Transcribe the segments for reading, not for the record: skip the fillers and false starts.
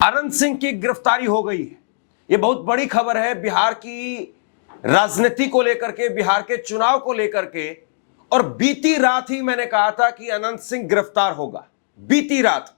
अनंत सिंह की गिरफ्तारी हो गई है। ये बहुत बड़ी खबर है बिहार की राजनीति को लेकर के, बिहार के चुनाव को लेकर के। और बीती रात ही मैंने कहा था कि अनंत सिंह गिरफ्तार होगा, बीती रात।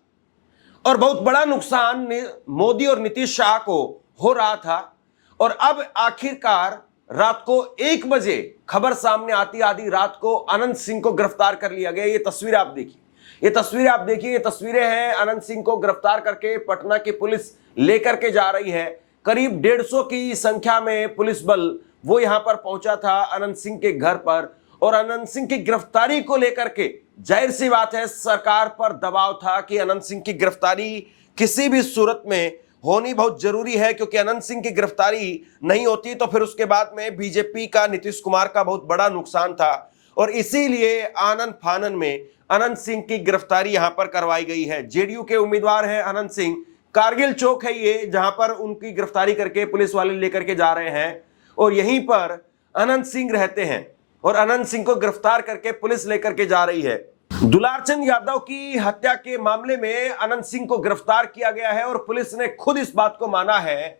और बहुत बड़ा नुकसान मोदी और नीतीश शाह को हो रहा था। और अब आखिरकार रात को 1 बजे खबर सामने आती, आधी रात को अनंत सिंह को गिरफ्तार कर लिया गया। ये तस्वीर आप देखिए, ये तस्वीरें आप देखिए, ये तस्वीरें हैं अनंत सिंह को गिरफ्तार करके पटना की पुलिस लेकर के जा रही है। करीब 150 की संख्या में पुलिस बल वो यहां पर पहुंचा था अनंत सिंह के घर पर। और अनंत सिंह की गिरफ्तारी को लेकर के जाहिर सी बात है सरकार पर दबाव था कि अनंत सिंह की गिरफ्तारी किसी भी सूरत में होनी बहुत जरूरी है, क्योंकि अनंत सिंह की गिरफ्तारी नहीं होती तो फिर उसके बाद में बीजेपी का, नीतीश कुमार का बहुत बड़ा नुकसान था। और इसीलिए आनन फानन में अनंत सिंह की गिरफ्तारी यहां पर करवाई गई है। जेडीयू के उम्मीदवार हैं अनंत सिंह। कारगिल चौक है ये, जहां पर उनकी गिरफ्तारी करके पुलिस वाले लेकर के जा रहे हैं। और यहीं पर अनंत सिंह रहते हैं और अनंत सिंह को गिरफ्तार करके पुलिस लेकर के जा रही है। दुलारचंद यादव की हत्या के मामले में अनंत सिंह को गिरफ्तार किया गया है और पुलिस ने खुद इस बात को माना है,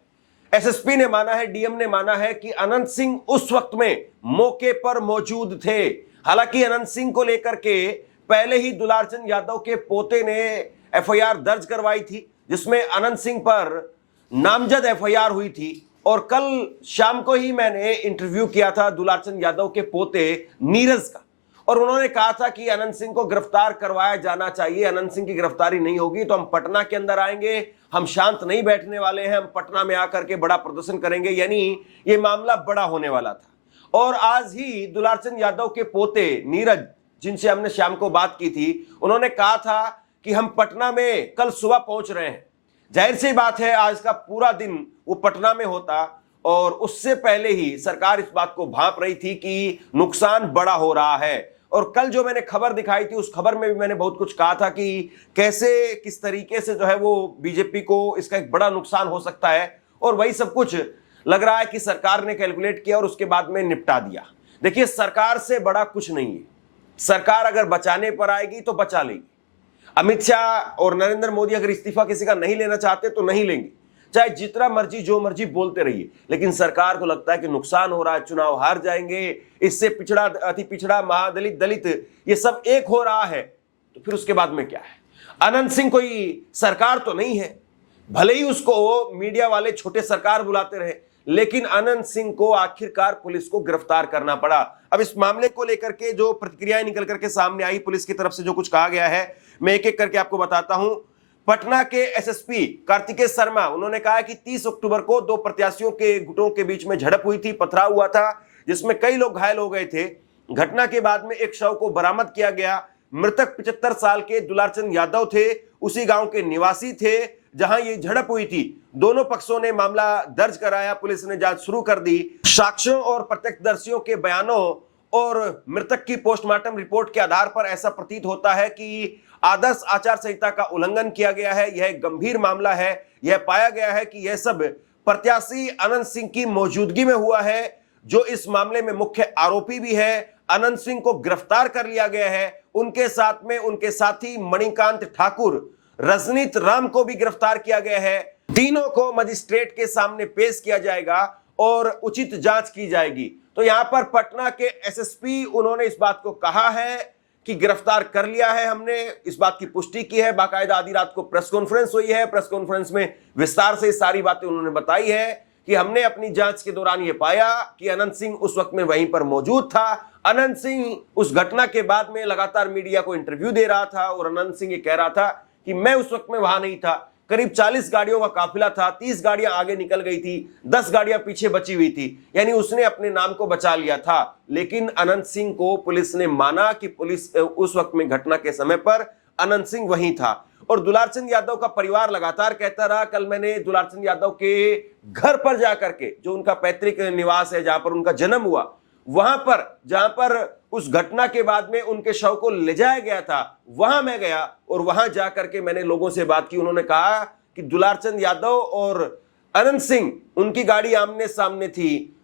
एसएसपी ने माना है, डीएम ने माना है कि अनंत सिंह उस वक्त में मौके पर मौजूद थे। हालांकि अनंत सिंह को लेकर के पहले ही दुलारचंद यादव के पोते ने एफआईआर दर्ज करवाई थी, जिसमें अनंत सिंह पर नामजद एफआईआर हुई थी। और कल शाम को ही मैंने इंटरव्यू किया था दुलारचंद यादव के पोते नीरज का, और उन्होंने कहा था कि अनंत सिंह को गिरफ्तार करवाया जाना चाहिए। अनंत सिंह की गिरफ्तारी नहीं होगी तो हम पटना के अंदर आएंगे, हम शांत नहीं बैठने वाले हैं, हम पटना में आकर के बड़ा प्रदर्शन करेंगे। यानी ये मामला बड़ा होने वाला था। और आज ही दुलारचंद यादव के पोते नीरज, जिनसे हमने शाम को बात की थी, उन्होंने कहा था कि हम पटना में कल सुबह पहुंच रहे हैं। जाहिर सी बात है आज का पूरा दिन वो पटना में होता, और उससे पहले ही सरकार इस बात को भांप रही थी कि नुकसान बड़ा हो रहा है। और कल जो मैंने खबर दिखाई थी उस खबर में भी मैंने बहुत कुछ कहा था कि कैसे, किस तरीके से जो है वो बीजेपी को इसका एक बड़ा नुकसान हो सकता है। और वही सब कुछ लग रहा है कि सरकार ने कैलकुलेट किया और उसके बाद में निपटा दिया। देखिए, सरकार से बड़ा कुछ नहीं है। सरकार अगर बचाने पर आएगी तो बचा लेगी। अमित शाह और नरेंद्र मोदी अगर इस्तीफा किसी का नहीं लेना चाहते तो नहीं लेंगे, चाहे जितना मर्जी जो मर्जी बोलते रहिए। लेकिन सरकार को लगता है कि नुकसान हो रहा है, चुनाव हार जाएंगे, इससे पिछड़ा, अति पिछड़ा, महादलित, दलित, ये सब एक हो रहा है, तो फिर उसके बाद में क्या है। अनंत सिंह कोई सरकार तो नहीं है, भले ही उसको मीडिया वाले छोटे सरकार बुलाते रहे, लेकिन अनंत सिंह को आखिरकार पुलिस को गिरफ्तार करना पड़ा। अब इस मामले को लेकर के जो प्रतिक्रियाएं निकल करके सामने आई, पुलिस की तरफ से जो कुछ कहा गया है, मैं एक एक करके आपको बताता हूं। पटना के एसएसपी कार्तिकेय शर्मा, उन्होंने कहा कि 30 अक्टूबर को 2 प्रत्याशियों के गुटों के बीच में झड़प हुई थी, पथराव हुआ था, जिसमें कई लोग घायल हो गए थे। घटना के बाद में एक शव को बरामद किया गया। मृतक 75 साल के दुलारचंद यादव थे, उसी गांव के निवासी थे जहां ये झड़प हुई थी। दोनों पक्षों ने मामला दर्ज कराया, पुलिस ने जांच शुरू कर दी। साक्ष्यों और प्रत्यक्षदर्शियों के बयानों और मृतक की पोस्टमार्टम रिपोर्ट के आधार पर ऐसा प्रतीत होता है कि आदर्श आचार संहिता का उल्लंघन किया गया है। यह एक गंभीर मामला है। यह पाया गया है कि यह सब प्रत्याशी अनंत सिंह की मौजूदगी में हुआ है, जो इस मामले में मुख्य आरोपी भी है। अनंत सिंह को गिरफ्तार कर लिया गया है। उनके साथ में उनके साथी मणिकांत ठाकुर, रजनीत राम को भी गिरफ्तार किया गया है। तीनों को मजिस्ट्रेट के सामने पेश किया जाएगा और उचित जांच की जाएगी। तो यहां पर पटना के एसएसपी, उन्होंने इस बात को कहा है कि गिरफ्तार कर लिया है हमने, इस बात की पुष्टि की है। बाकायदा आधी रात को प्रेस कॉन्फ्रेंस हुई है। प्रेस कॉन्फ्रेंस में विस्तार से सारी बातें उन्होंने बताई है कि हमने अपनी जांच के दौरान यह पाया कि अनंत सिंह उस वक्त में वहीं पर मौजूद था। अनंत सिंह उस घटना के बाद में लगातार मीडिया को इंटरव्यू दे रहा था और अनंत सिंह ये कह रहा था कि मैं उस वक्त में वहां नहीं था। करीब 40 गाड़ियों का काफिला था, 30 गाड़ियां आगे निकल गई थी, 10 गाड़ियां पीछे बची हुई थी। यानी उसने अपने नाम को बचा लिया था। लेकिन अनंत सिंह को पुलिस ने माना कि पुलिस उस वक्त में घटना के समय पर अनंत सिंह वहीं था। और दुलारचंद यादव का परिवार लगातार कहता रहा। कल मैंने दुलारचंद यादव के घर पर जाकर के, जो उनका पैतृक निवास है, जहां पर उनका जन्म हुआ, वहां पर जहां पर उस घटना के बाद में उनके शव को ले जाया गया था, वहां मैं गया और वहां जाकर के मैंने लोगों से बात की। उन्होंने कहा कि दुलारचंद यादव और अनंत सिंह, उनकी गाड़ी आमने सामने थी।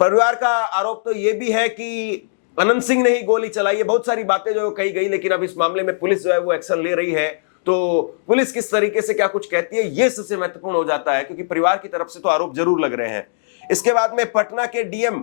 परिवार का आरोप तो यह भी है कि अनंत सिंह ने ही गोली चलाई है। बहुत सारी बातें जो कही गई, लेकिन अब इस मामले में पुलिस जो है वो एक्शन ले रही है। तो पुलिस किस तरीके से क्या कुछ कहती है ये सबसे महत्वपूर्ण हो जाता है, क्योंकि परिवार की तरफ से तो आरोप जरूर लग रहे हैं। इसके बाद में पटना के डीएम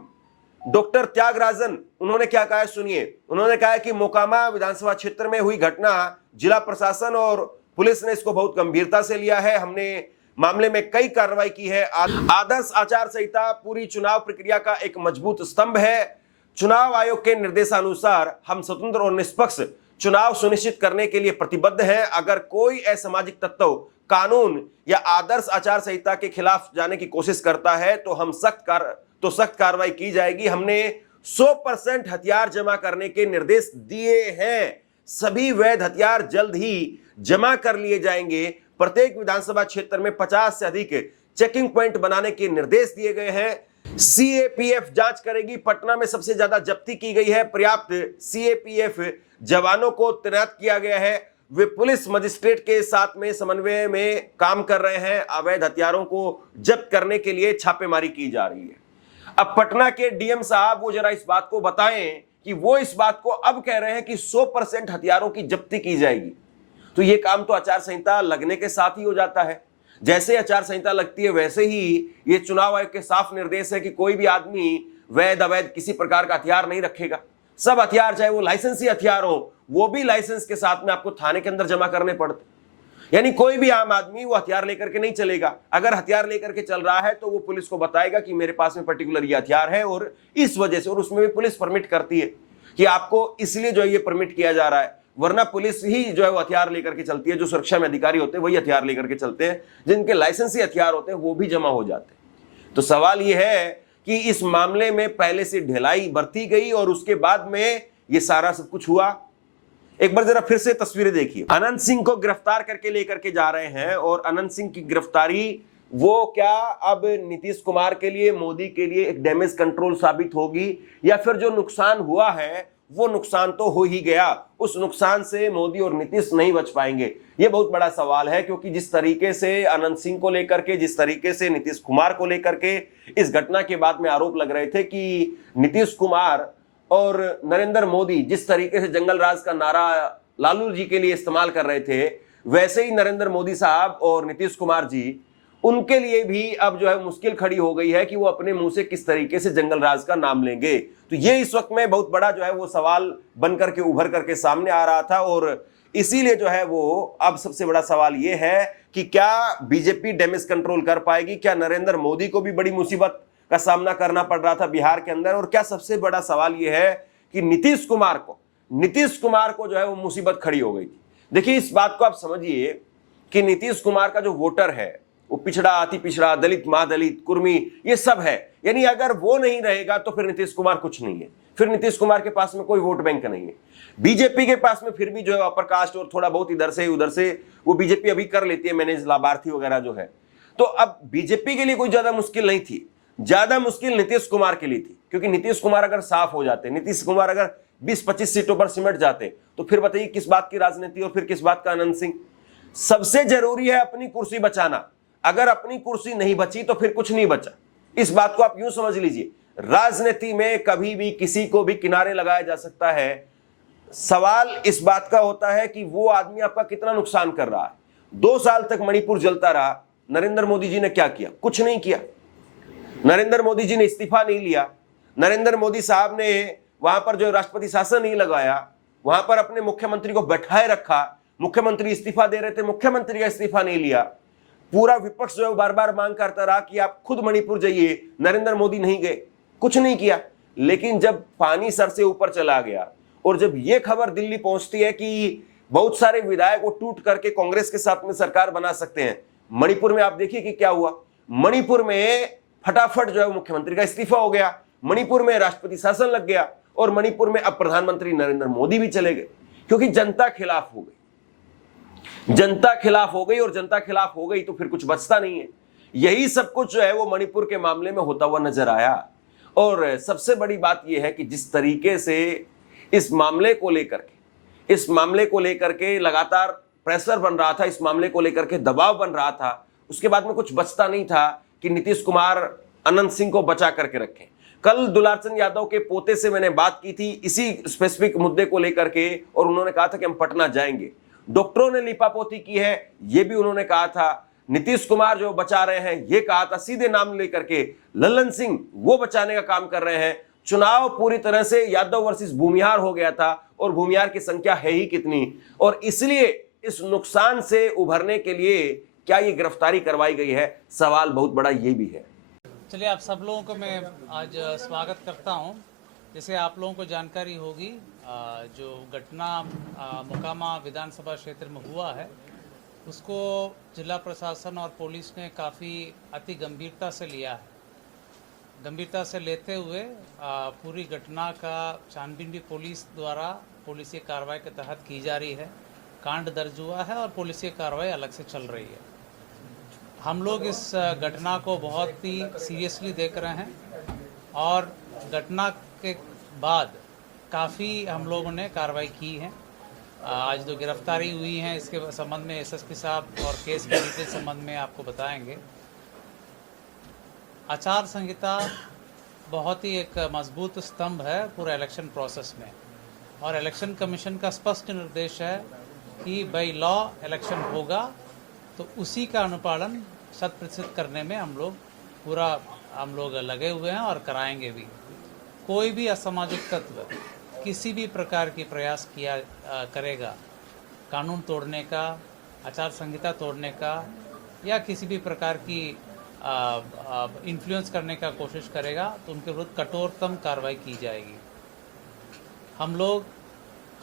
डॉक्टर त्यागराजन, उन्होंने क्या कहा है सुनिए। उन्होंने कहा है कि मोकामा विधानसभा क्षेत्र में हुई घटना, जिला प्रशासन और पुलिस ने इसको बहुत गंभीरता से लिया है। हमने मामले में कई कार्रवाई की है। आदर्श आचार संहिता पूरी चुनाव प्रक्रिया का एक मजबूत स्तंभ है। चुनाव आयोग के निर्देशानुसार हम स्वतंत्र और निष्पक्ष चुनाव सुनिश्चित करने के लिए प्रतिबद्ध हैं। अगर कोई असामाजिक तत्व कानून या आदर्श आचार संहिता के खिलाफ जाने की कोशिश करता है तो हम सख्त कार्रवाई की जाएगी। हमने 100% हथियार जमा करने के निर्देश दिए हैं। सभी वैध हथियार जल्द ही जमा कर लिए जाएंगे। प्रत्येक विधानसभा क्षेत्र में 50 से अधिक चेकिंग पॉइंट बनाने के निर्देश दिए गए हैं। सीएपीएफ जांच करेगी। पटना में सबसे ज्यादा जब्ती की गई है। पर्याप्त सीएपीएफ जवानों को तैनात किया गया है। वे पुलिस मजिस्ट्रेट के साथ में समन्वय में काम कर रहे हैं। अवैध हथियारों को जब्त करने के लिए छापेमारी की जा रही है। अब पटना के डीएम साहब वो जरा इस बात को बताएं कि वो इस बात को अब कह रहे हैं कि 100% हथियारों की जब्ती की जाएगी। तो ये काम तो आचार संहिता लगने के साथ ही हो जाता है। जैसे आचार संहिता लगती है वैसे ही ये चुनाव आयोग के साफ निर्देश है कि कोई भी आदमी वैध अवैध किसी प्रकार का हथियार नहीं रखेगा। सब हथियार, चाहे वो लाइसेंसी हथियार हो, वो भी लाइसेंस के साथ में आपको थाने के अंदर जमा करने पड़ते। यानी कोई भी आम आदमी वो हथियार लेकर के नहीं चलेगा। अगर हथियार लेकर के चल रहा है तो वो पुलिस को बताएगा कि मेरे पास में पर्टिकुलर ये हथियार है और इस वजह से, और उसमें भी पुलिस परमिट करती है कि आपको इसलिए जो है ये परमिट किया जा रहा है। वरना पुलिस ही जो है वो हथियार लेकर के चलती है। जो सुरक्षा में अधिकारी होते हैं वही हथियार लेकर के चलते हैं। जिनके लाइसेंसी हथियार होते हैं वो भी जमा हो जाते हैं। तो सवाल ये है कि इस मामले में पहले से ढिलाई बरती गई और उसके बाद में ये सारा सब कुछ हुआ। एक बार जरा फिर से तस्वीरें देखिए। अनंत सिंह को गिरफ्तार करके लेकर के जा रहे हैं और अनंत सिंह की गिरफ्तारी वो क्या अब नीतीश कुमार के लिए, मोदी के लिए एक डैमेज कंट्रोल साबित होगी, या फिर जो नुकसान हुआ है वो नुकसान तो हो ही गया, उस नुकसान से मोदी और नीतीश नहीं बच पाएंगे? ये बहुत बड़ा सवाल है। क्योंकि जिस तरीके से अनंत सिंह को लेकर के, जिस तरीके से नीतीश कुमार को लेकर के इस घटना के बाद में आरोप लग रहे थे कि नीतीश कुमार और नरेंद्र मोदी जिस तरीके से जंगल राज का नारा लालू जी के लिए इस्तेमाल कर रहे थे, वैसे ही नरेंद्र मोदी साहब और नीतीश कुमार जी, उनके लिए भी अब जो है मुश्किल खड़ी हो गई है कि वो अपने मुंह से किस तरीके से जंगल राज का नाम लेंगे। तो ये इस वक्त में बहुत बड़ा जो है वो सवाल बन करके उभर करके सामने आ रहा था। और इसीलिए जो है वो अब सबसे बड़ा सवाल ये है कि क्या बीजेपी डैमेज कंट्रोल कर पाएगी? क्या नरेंद्र मोदी को भी बड़ी मुसीबत का सामना करना पड़ रहा था बिहार के अंदर? और क्या सबसे बड़ा सवाल यह है कि नीतीश कुमार को जो है वो मुसीबत खड़ी हो गई थी। देखिए, इस बात को आप समझिए कि नीतीश कुमार का जो वोटर है वो पिछड़ा, अति पिछड़ा, दलित, महादलित, कुर्मी, ये सब है। यानी अगर वो नहीं रहेगा तो फिर नीतीश कुमार कुछ नहीं है। फिर नीतीश कुमार के पास में कोई वोट बैंक नहीं है। बीजेपी के पास में फिर भी जो है अपर कास्ट और थोड़ा बहुत इधर से उधर से वो बीजेपी अभी कर लेती है, मैनेज, लाभार्थी वगैरह जो है। तो अब बीजेपी के लिए कोई ज्यादा मुश्किल नहीं थी। ज्यादा मुश्किल नीतीश कुमार के लिए थी, क्योंकि नीतीश कुमार अगर साफ हो जाते, नीतीश कुमार अगर 20-25 सीटों पर सिमट जाते, तो फिर बताइए किस बात की राजनीति और फिर किस बात का अनंत सिंह। सबसे जरूरी है अपनी कुर्सी बचाना। अगर अपनी कुर्सी नहीं बची तो फिर कुछ नहीं बचा। इस बात को आप यूं समझ लीजिए, राजनीति में कभी भी किसी को भी किनारे लगाया जा सकता है। सवाल इस बात का होता है कि वो आदमी आपका कितना नुकसान कर रहा है। 2 साल तक मणिपुर जलता रहा। नरेंद्र मोदी जी ने क्या किया? कुछ नहीं किया। नरेंद्र मोदी जी ने इस्तीफा नहीं लिया। नरेंद्र मोदी साहब ने वहां पर जो राष्ट्रपति शासन नहीं लगाया, वहां पर अपने मुख्यमंत्री को बैठाए रखा। मुख्यमंत्री इस्तीफा दे रहे थे, मुख्यमंत्री का इस्तीफा नहीं लिया। पूरा विपक्ष जो है बार बार मांग करता रहा कि आप खुद मणिपुर जाइए। नरेंद्र मोदी नहीं गए, कुछ नहीं किया। लेकिन जब पानी सर से ऊपर चला गया और जब यह खबर दिल्ली पहुंचती है कि बहुत सारे विधायक को टूट करके कांग्रेस के साथ में सरकार बना सकते हैं, मणिपुर में आप देखिए कि क्या हुआ। मणिपुर में फटाफट जो है मुख्यमंत्री का इस्तीफा हो गया, मणिपुर में राष्ट्रपति शासन लग गया और मणिपुर में अब प्रधानमंत्री नरेंद्र मोदी भी चले गए, क्योंकि जनता खिलाफ हो गई। जनता खिलाफ हो गई और जनता खिलाफ हो गई तो फिर कुछ बचता नहीं है। यही सब कुछ जो है वो मणिपुर के मामले में होता हुआ नजर आया। और सबसे बड़ी बात यह है कि जिस तरीके से इस मामले को लेकर के लगातार प्रेशर बन रहा था, इस मामले को लेकर के दबाव बन रहा था, उसके बाद में कुछ बचता नहीं था कि नीतीश कुमार अनंत सिंह को बचा करके रखें। कल दुलारचंद यादव के पोते से मैंने बात की थी इसी स्पेसिफिक मुद्दे को लेकर के, और उन्होंने कहा था कि हम पटना जाएंगे। डॉक्टरों ने लिपापोती की है, ये भी उन्होंने कहा था। नीतीश कुमार जो बचा रहे हैं ये कहा था, सीधे नाम लेकर के। लल्लन सिंह वो बचाने का काम कर रहे हैं। चुनाव पूरी तरह से यादव वर्सेस भूमिहार हो गया था और भूमिहार की संख्या है ही कितनी, और इसलिए इस नुकसान से उभरने के लिए क्या ये गिरफ्तारी करवाई गई है, सवाल बहुत बड़ा ये भी है। चलिए, आप सब लोगों को मैं आज स्वागत करता हूं। जैसे आप लोगों को जानकारी होगी, जो घटना मोकामा विधानसभा क्षेत्र में हुआ है उसको जिला प्रशासन और पुलिस ने काफ़ी अति गंभीरता से लिया है। गंभीरता से लेते हुए पूरी घटना का छानबीन भी पुलिस द्वारा पुलिस कार्रवाई के तहत की जा रही है। कांड दर्ज हुआ है और पुलिस कार्रवाई अलग से चल रही है। हम लोग इस घटना को बहुत ही सीरियसली देख रहे हैं और घटना के बाद काफ़ी हम लोगों ने कार्रवाई की है। आज जो गिरफ्तारी हुई है इसके संबंध में एसएसपी साहब और केस के डिटेल संबंध में आपको बताएंगे। आचार संहिता बहुत ही एक मजबूत स्तंभ है पूरे इलेक्शन प्रोसेस में, और इलेक्शन कमीशन का स्पष्ट निर्देश है कि बाई लॉ इलेक्शन होगा तो उसी का अनुपालन 100% करने में हम लोग लगे हुए हैं और कराएंगे भी। कोई भी असामाजिक तत्व किसी भी प्रकार की प्रयास करेगा कानून तोड़ने का, आचार संहिता तोड़ने का, या किसी भी प्रकार की इन्फ्लुएंस करने का कोशिश करेगा तो उनके विरुद्ध कठोरतम कार्रवाई की जाएगी। हम लोग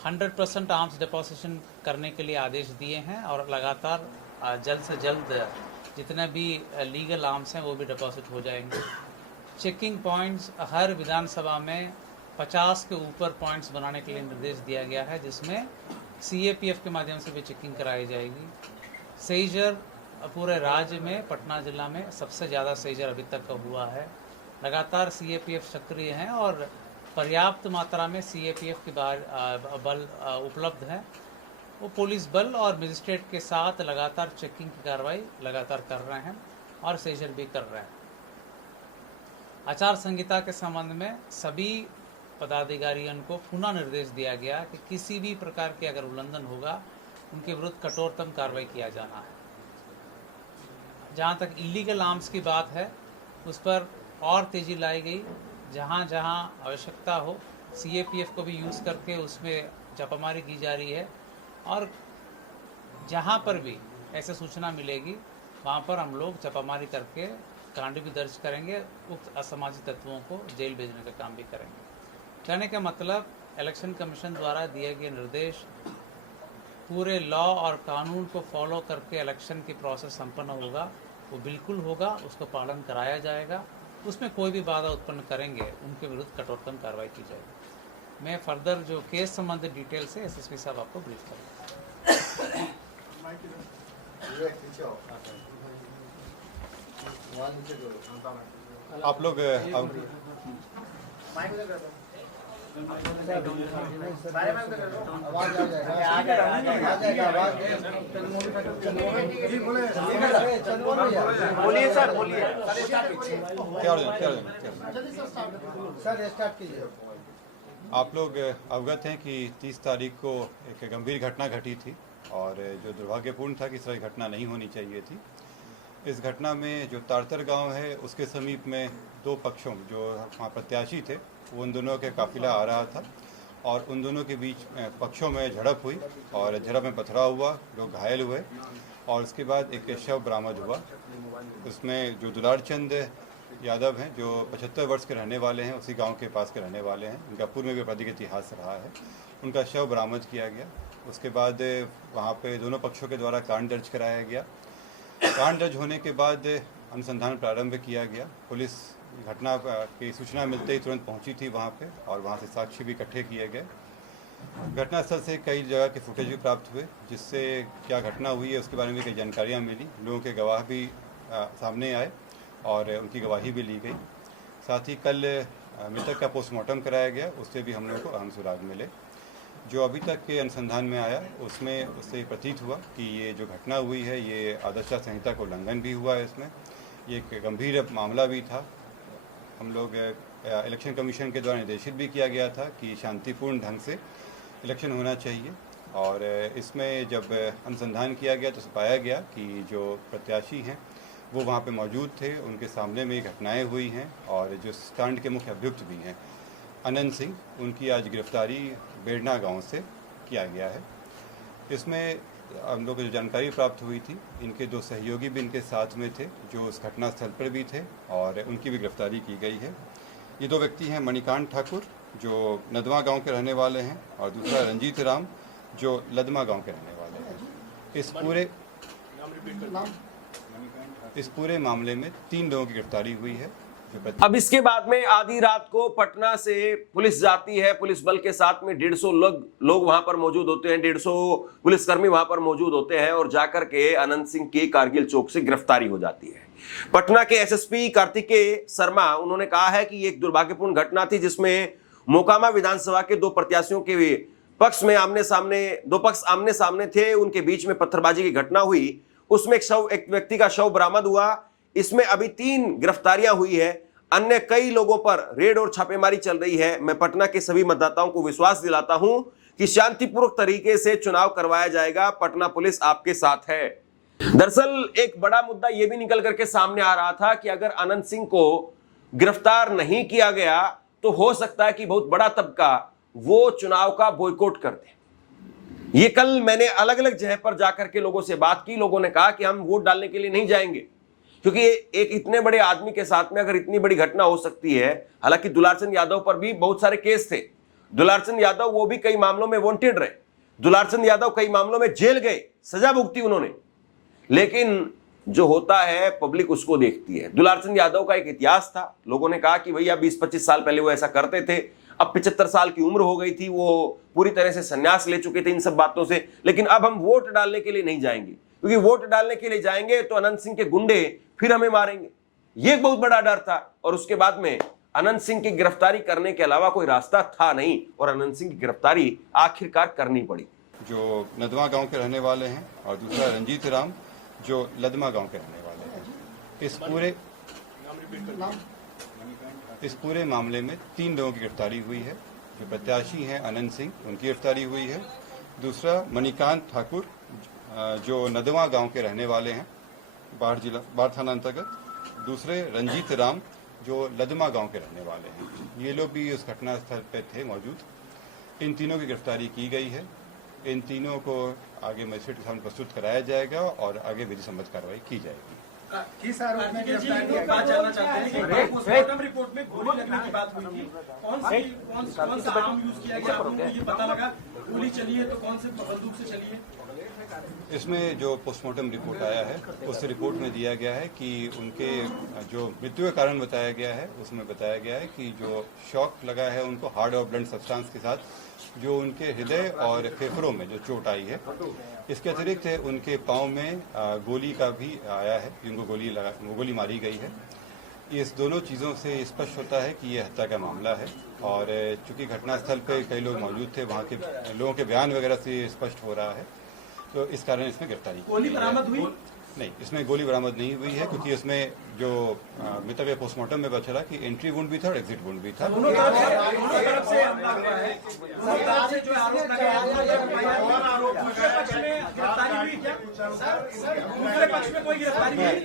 100% आर्म्स डिपोजिशन करने के लिए आदेश दिए हैं और लगातार जल्द से जल्द जितने भी लीगल आर्म्स हैं वो भी डिपॉजिट हो जाएंगे। चेकिंग पॉइंट्स हर विधानसभा में 50 के ऊपर पॉइंट्स बनाने के लिए निर्देश दिया गया है, जिसमें सीएपीएफ के माध्यम से भी चेकिंग कराई जाएगी। सेजर पूरे राज्य में पटना जिला में सबसे ज़्यादा सेजर अभी तक का हुआ है। लगातार सीएपीएफ सक्रिय हैं और पर्याप्त मात्रा में सीएपीएफ के बल उपलब्ध है। वो पुलिस बल और मजिस्ट्रेट के साथ लगातार चेकिंग की कार्रवाई लगातार कर रहे हैं और सेजर भी कर रहे हैं। आचार संहिता के संबंध में सभी पदाधिकारियों को पुनः निर्देश दिया गया कि किसी भी प्रकार के अगर उल्लंघन होगा उनके विरुद्ध कठोरतम कार्रवाई किया जाना है। जहाँ तक इलीगल आर्म्स की बात है उस पर और तेज़ी लाई गई। जहाँ जहाँ आवश्यकता हो सीएपीएफ को भी यूज़ करके उसमें छापामारी की जा रही है, और जहाँ पर भी ऐसे सूचना मिलेगी वहाँ पर हम लोग छापामारी करके कांड भी दर्ज करेंगे, उक्त असामाजिक तत्वों को जेल भेजने का काम भी करेंगे। कहने का मतलब इलेक्शन कमीशन द्वारा दिए गए निर्देश पूरे लॉ और कानून को फॉलो करके इलेक्शन की प्रोसेस संपन्न होगा, वो बिल्कुल होगा, उसको पालन कराया जाएगा। उसमें कोई भी बाधा उत्पन्न करेंगे उनके विरुद्ध कठोरतम कार्रवाई की जाएगी। मैं फर्दर जो केस संबंधित डिटेल से एसएसपी साहब आपको ब्रीफ करूँगा। आप लोग बोलिए सर, बोलिए सर स्टार्ट कीजिए। आप लोग अवगत हैं कि 30 तारीख को एक गंभीर घटना घटी थी और जो दुर्भाग्यपूर्ण था कि इस तरह घटना नहीं होनी चाहिए थी। इस घटना में जो तारतर गांव है उसके समीप में दो पक्षों जो वहाँ प्रत्याशी थे वो उन दोनों के काफिला आ रहा था और उन दोनों के बीच पक्षों में झड़प हुई और झड़प में पथराव हुआ, लोग घायल हुए और उसके बाद एक शव बरामद हुआ। उसमें जो दुलार चंद यादव हैं जो 75 वर्ष के रहने वाले हैं, उसी गांव के पास के रहने वाले हैं, उनका पूर्व में भी आपराधिक इतिहास रहा है, उनका शव बरामद किया गया। उसके बाद वहाँ पे दोनों पक्षों के द्वारा कांड दर्ज कराया गया। कांड दर्ज होने के बाद अनुसंधान प्रारंभ किया गया। पुलिस घटना की सूचना मिलते ही तुरंत पहुंची थी वहां पे और वहां से साक्ष्य भी इकट्ठे किए गए। घटनास्थल से कई जगह के फुटेज भी प्राप्त हुए जिससे क्या घटना हुई है उसके बारे में कई जानकारियां मिली। लोगों के गवाह भी सामने आए और उनकी गवाही भी ली गई। साथ ही कल मृतक का पोस्टमार्टम कराया गया, उससे भी हम लोगों को अहम सुराग मिले। जो अभी तक के अनुसंधान में आया उसमें उससे प्रतीत हुआ कि ये जो घटना हुई है ये आदर्श संहिता का उल्लंघन भी हुआ है। इसमें ये एक गंभीर मामला भी था। हम लोग इलेक्शन कमीशन के द्वारा निर्देशित भी किया गया था कि शांतिपूर्ण ढंग से इलेक्शन होना चाहिए। और इसमें जब अनुसंधान किया गया तो पाया गया कि जो प्रत्याशी हैं वो वहाँ पे मौजूद थे, उनके सामने में घटनाएं हुई हैं और जो इस कांड के मुख्य अभियुक्त भी हैं अनंत सिंह, उनकी आज गिरफ्तारी बेड़ना गांव से किया गया है। इसमें हम लोग को जो जानकारी प्राप्त हुई थी, इनके 2 सहयोगी भी इनके साथ में थे जो उस घटना स्थल पर भी थे और उनकी भी गिरफ्तारी की गई है। ये 2 व्यक्ति हैं मणिकांत ठाकुर जो नदवा गांव के रहने वाले हैं और दूसरा रंजीत राम जो लदमा गांव के रहने वाले हैं। इस पूरे मामले में 3 लोगों की गिरफ्तारी हुई है। अब इसके बाद में आधी रात को पटना से पुलिस जाती है, पुलिस बल के साथ में 150 लोग वहां पर मौजूद होते हैं, 150 पुलिसकर्मी वहां पर मौजूद होते हैं और जाकर के अनंत सिंह की कारगिल चौक से गिरफ्तारी हो जाती है। पटना के एसएसपी कार्तिकेय शर्मा, उन्होंने कहा है कि ये एक दुर्भाग्यपूर्ण घटना थी जिसमें मोकामा विधानसभा के 2 प्रत्याशियों के पक्ष में दो पक्ष आमने सामने थे, उनके बीच में पत्थरबाजी की घटना हुई। उसमें एक व्यक्ति का शव बरामद हुआ। इसमें अभी 3 गिरफ्तारियां हुई है, अन्य कई लोगों पर रेड और छापेमारी चल रही है। मैं पटना के सभी मतदाताओं को विश्वास दिलाता हूं कि शांतिपूर्वक तरीके से चुनाव करवाया जाएगा, पटना पुलिस आपके साथ है। दरअसल एक बड़ा मुद्दा यह भी निकल करके सामने आ रहा था कि अगर अनंत सिंह को गिरफ्तार नहीं किया गया तो हो सकता है कि बहुत बड़ा तबका वो चुनाव का बॉयकॉट कर दे। ये कल मैंने अलग अलग जगह पर जाकर के लोगों से बात की, लोगों ने कहा कि हम वोट डालने के लिए नहीं जाएंगे क्योंकि एक इतने बड़े आदमी के साथ में अगर इतनी बड़ी घटना हो सकती है। हालांकि दुलारचंद यादव पर भी बहुत सारे केस थे, दुलारचंद यादव वो भी कई मामलों में वांटेड रहे, दुलारचंद यादव कई मामलों में जेल गए, सजा भुगती उन्होंने, लेकिन जो होता है पब्लिक उसको देखती है। दुलारचंद यादव का एक इतिहास था, लोगों ने कहा कि भैया 20-25 साल पहले वो ऐसा करते थे, अब 75 साल की उम्र हो गई थी, वो पूरी तरह से संन्यास ले चुके थे इन सब बातों से, लेकिन अब हम वोट डालने के लिए नहीं जाएंगे क्योंकि वोट डालने के लिए जाएंगे तो अनंत सिंह के गुंडे फिर हमें मारेंगे। ये एक बहुत बड़ा डर था और उसके बाद में अनंत सिंह की गिरफ्तारी करने के अलावा कोई रास्ता था नहीं और अनंत सिंह की गिरफ्तारी आखिरकार करनी पड़ी। जो नदवा गांव के रहने वाले हैं और दूसरा रंजीत राम जो लदमा गांव के रहने वाले हैं। इस पूरे मामले में 3 लोगों की गिरफ्तारी हुई है। जो प्रत्याशी हैं अनंत सिंह, उनकी गिरफ्तारी हुई है। दूसरा मणिकांत ठाकुर जो नदवा गांव के रहने वाले हैं, बाढ़ थाना अंतर्गत। दूसरे रंजीत राम जो लदमा गांव के रहने वाले हैं। ये लोग भी उस घटना स्थल पर थे मौजूद। इन तीनों की गिरफ्तारी की गई है। इन तीनों को आगे मजिस्ट्रेट के सामने प्रस्तुत कराया जाएगा और आगे विधि सम्मत कार्रवाई की जाएगी। किस आरोप में गिरफ्तार किया गया? जानना चाहते हैं कि पोस्टमार्टम रिपोर्ट में गोली लगने की बात हुई थी, कौन सा आर्म यूज किया गया, आपको ये पता लगा? गोली चली है तो कौन से बंदूक से चली है? इसमें जो पोस्टमार्टम रिपोर्ट आया है उस रिपोर्ट में दिया गया है कि उनके जो मृत्यु का कारण बताया गया है उसमें बताया गया है कि जो शॉक लगा है उनको हार्ड और ब्लंट सब्सटेंस के साथ जो उनके हृदय और फेफड़ों में जो चोट आई है। इसके अतिरिक्त उनके पाँव में गोली का भी आया है, जिनको गोली मारी गई है। इस दोनों चीज़ों से स्पष्ट होता है कि ये हत्या का मामला है और चूंकि घटनास्थल पे कई लोग मौजूद थे, वहाँ के लोगों के बयान वगैरह से स्पष्ट हो रहा है, तो इस कारण इसमें गिरफ्तारी। गोली बरामद हुई? नहीं, इसमें गोली बरामद नहीं हुई है क्योंकि इसमें जो मृतक के पोस्टमार्टम में बचा रहा कि एंट्री वुंड भी था और एग्जिट वुंड भी था। दोनों तरफ से हमला हुआ है, दोनों तरफ से जो आरोप लगाया दूसरे पक्ष में गिरफ्तारी हुई क्या? दूसरे पक्ष में कोई गिरफ्तारी नहीं?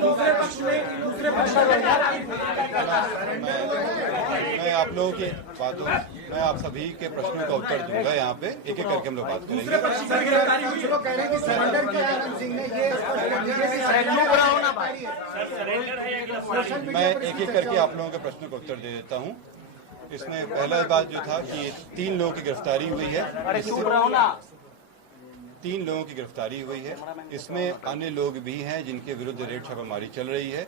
दूसरे पक्ष मैं आप लोगों की बातों, मैं आप सभी के प्रश्नों का उत्तर दूंगा। यहाँ पे एक एक करके हम लोग बात करेंगे। दूसरे पक्ष की गिरफ्तारी हुई? मैं एक एक करके आप लोगों के प्रश्नों का उत्तर दे देता हूँ। इसमें पहला बात जो था कि 3 लोगों की गिरफ्तारी हुई है। 3 लोगों की गिरफ्तारी हुई है। इसमें अन्य लोग भी हैं जिनके विरुद्ध रेड छापेमारी चल रही है।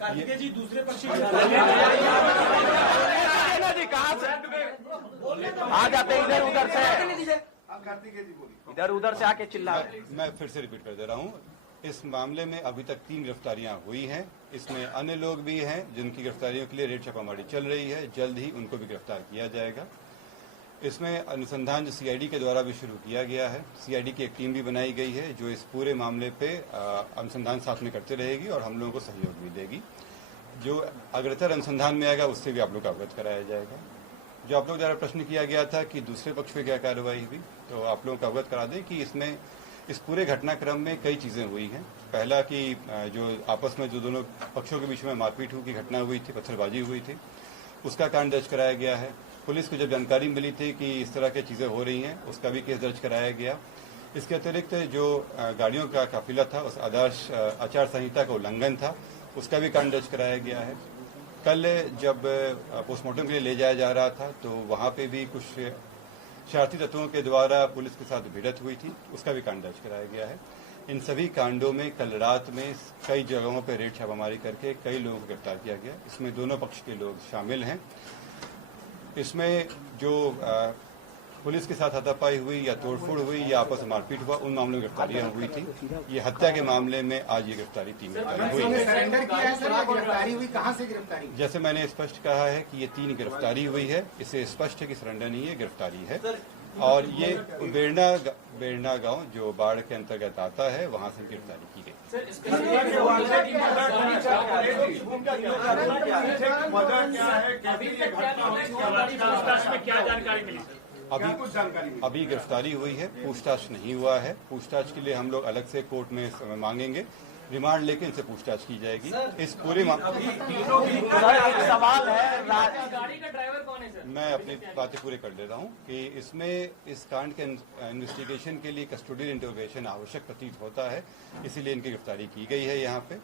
कार्तिकेय जी, दूसरे पक्ष आ जाते इधर उधर से आके चिल्ला। मैं फिर से रिपीट कर दे रहा हूँ, इस मामले में अभी तक 3 गिरफ्तारियां हुई हैं। इसमें अन्य लोग भी हैं जिनकी गिरफ्तारियों के लिए रेड छापामारी चल रही है। जल्द ही उनको भी गिरफ्तार किया जाएगा। इसमें अनुसंधान जो सीआईडी के द्वारा भी शुरू किया गया है, सीआईडी की एक टीम भी बनाई गई है जो इस पूरे मामले पे अनुसंधान साथ में करते रहेगी और हम लोगों को सहयोग भी देगी। जो अग्रतर अनुसंधान में आएगा उससे भी आप लोग को अवगत कराया जाएगा। जो आप लोग द्वारा प्रश्न किया गया था कि दूसरे पक्ष पे क्या कार्रवाई हुई, तो आप लोगों को अवगत करा दें कि इसमें इस पूरे घटनाक्रम में कई चीज़ें हुई हैं। पहला कि जो आपस में जो दोनों पक्षों के बीच में मारपीट की घटना हुई थी, पत्थरबाजी हुई थी, उसका कांड दर्ज कराया गया है। पुलिस को जब जानकारी मिली थी कि इस तरह की चीज़ें हो रही हैं, उसका भी केस दर्ज कराया गया। इसके अतिरिक्त जो गाड़ियों का काफिला था, उस आदर्श आचार संहिता का उल्लंघन था, उसका भी कांड दर्ज कराया गया है। कल जब पोस्टमार्टम के लिए ले जाया जा रहा था तो वहाँ पे भी कुछ शरारती तत्वों के द्वारा पुलिस के साथ भिड़ंत हुई थी, उसका भी कांड दर्ज कराया गया है। इन सभी कांडों में कल रात में कई जगहों पर रेड छापामारी करके कई लोगों को गिरफ्तार किया गया। इसमें दोनों पक्ष के लोग शामिल हैं। इसमें जो पुलिस के साथ हाथापाई हुई या तोड़फोड़ हुई या आपस में मारपीट हुआ, उन मामलों में गिरफ्तारियां हुई थी। ये हत्या के मामले में आज ये गिरफ्तारी 3 गिरफ्तारी हुई है। सरेंडर किया है सर, गिरफ्तारी हुई, कहां से गिरफ्तारी? जैसे मैंने स्पष्ट कहा है कि ये 3 गिरफ्तारी हुई है, इससे स्पष्ट है कि सरेंडर नहीं है, गिरफ्तारी है। और ये बेरना गांव जो बाढ़ के अंतर्गत आता है, वहां से गिरफ्तारी की गई। अभी गिरफ्तारी हुई है, पूछताछ नहीं हुआ है। पूछताछ के लिए हम लोग अलग से कोर्ट में समय मांगेंगे, रिमांड लेके इनसे पूछताछ की जाएगी। इस पूरे एक सवाल है, गाड़ी का ड्राइवर कौन है सर? मैं अपनी बातें पूरे कर दे रहा हूँ कि इसमें इस कांड के इन्वेस्टिगेशन के लिए कस्टोडियल इंटरोगेशन आवश्यक प्रतीत होता है, इसीलिए इनकी गिरफ्तारी की गई है यहाँ पे।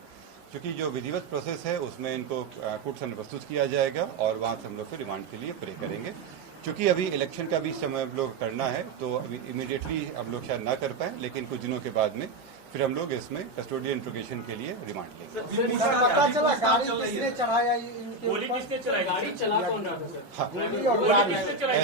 क्योंकि जो विधिवत प्रोसेस है उसमें इनको कोर्ट से प्रस्तुत किया जाएगा और वहाँ से हम लोग फिर रिमांड के लिए प्रे करेंगे। क्योंकि अभी इलेक्शन का भी समय हम लोग करना है, तो अभी इमीडिएटली हम लोग शायद ना कर पाए, लेकिन कुछ दिनों के बाद में फिर हम लोग इसमें कस्टोडियल इंट्रोगेशन के लिए रिमांड लेंगे। पता चला गाड़ी किसने चढ़ाया, गोली किसने चलाई? गाड़ी चला कौन रहा था सर? हाँ, गोली किसने चलाई?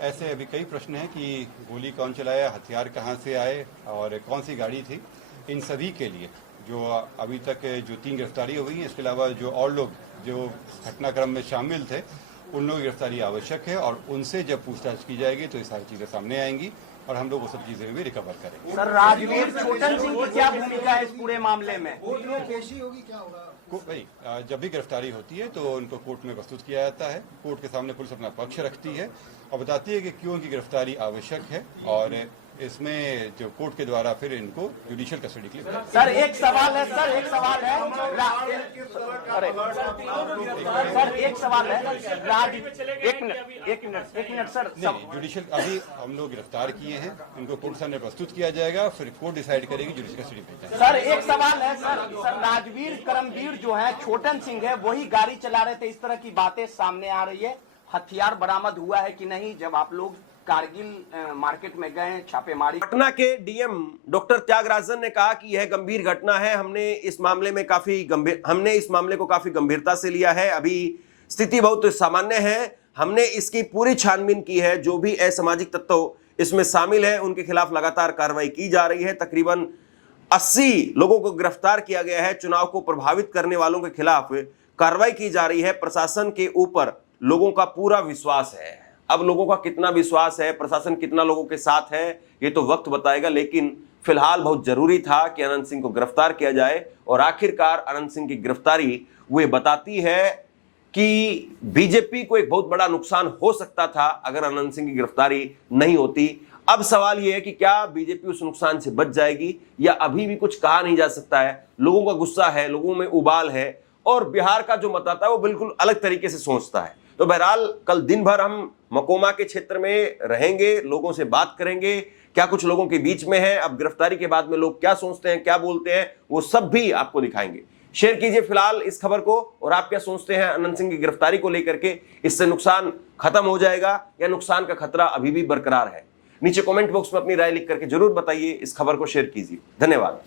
ऐसे अभी कई प्रश्न हैं कि गोली कौन चलाया, हथियार कहाँ से आए और कौन सी गाड़ी थी। इन सभी के लिए जो अभी तक जो 3 गिरफ्तारी हुई हैं, इसके अलावा जो और लोग जो घटनाक्रम में शामिल थे, उन लोगों की गिरफ्तारी आवश्यक है और उनसे जब पूछताछ की जाएगी तो ये सारी चीज़ें सामने आएंगी और हम लोग वो सब चीज़ें भी रिकवर करेंगे। सर राजवीर छोटन सिंह की क्या भूमिका है इस पूरे मामले में? कोर्ट में पेशी होगी, क्या होगा? भाई जब भी गिरफ्तारी होती है तो उनको कोर्ट में प्रस्तुत किया जाता है। कोर्ट के सामने पुलिस अपना पक्ष रखती है और बताती है कि क्यों उनकी गिरफ्तारी आवश्यक है और इसमें जो कोर्ट के द्वारा फिर इनको जुडिशियल कस्टडी के लिए। सर एक सवाल है, सर एक सवाल है, अरे सर एक सवाल है, एक मिनट सर। नहीं, जुडिशियल अभी हम लोग गिरफ्तार किए हैं, इनको कोर्ट सामने प्रस्तुत किया जाएगा, फिर कोर्ट डिसाइड करेगी जुडिशियल कस्टडी भेजा। सर एक सवाल है सर राजवीर करमवीर जो है छोटन सिंह है, वही गाड़ी चला रहे थे, इस तरह की बातें सामने आ रही है। हथियार बरामद हुआ है कि नहीं? जब आप लोग कारगिल मार्केट में गए छापेमारी, पटना के डीएम डॉक्टर त्यागराजन ने कहा कि यह गंभीर घटना है, हमने इस मामले को काफी गंभीरता से लिया है। अभी स्थिति बहुत सामान्य है, हमने इसकी पूरी छानबीन की है, जो भी असामाजिक तत्व इसमें शामिल है उनके खिलाफ लगातार कार्रवाई की जा रही है। तकरीबन 80 लोगों को गिरफ्तार किया गया है। चुनाव को प्रभावित करने वालों के खिलाफ कार्रवाई की जा रही है। प्रशासन के ऊपर लोगों का पूरा विश्वास है। अब लोगों का कितना विश्वास है, प्रशासन कितना लोगों के साथ है, ये तो वक्त बताएगा, लेकिन फिलहाल बहुत जरूरी था कि अनंत सिंह को गिरफ्तार किया जाए। और आखिरकार अनंत सिंह की गिरफ्तारी वो बताती है कि बीजेपी को एक बहुत बड़ा नुकसान हो सकता था अगर अनंत सिंह की गिरफ्तारी नहीं होती। अब सवाल यह है कि क्या बीजेपी उस नुकसान से बच जाएगी या अभी भी कुछ कहा नहीं जा सकता है। लोगों का गुस्सा है, लोगों में उबाल है और बिहार का जो मतदाता है वो बिल्कुल अलग तरीके से सोचता है। तो बहरहाल कल दिन भर हम मकोमा के क्षेत्र में रहेंगे, लोगों से बात करेंगे, क्या कुछ लोगों के बीच में है, अब गिरफ्तारी के बाद में लोग क्या सोचते हैं, क्या बोलते हैं, वो सब भी आपको दिखाएंगे। शेयर कीजिए फिलहाल इस खबर को, और आप क्या सोचते हैं अनंत सिंह की गिरफ्तारी को लेकर के, इससे नुकसान खत्म हो जाएगा या नुकसान का खतरा अभी भी बरकरार है? नीचे कमेंट बॉक्स में अपनी राय लिख करके जरूर बताइए। इस खबर को शेयर कीजिए। धन्यवाद।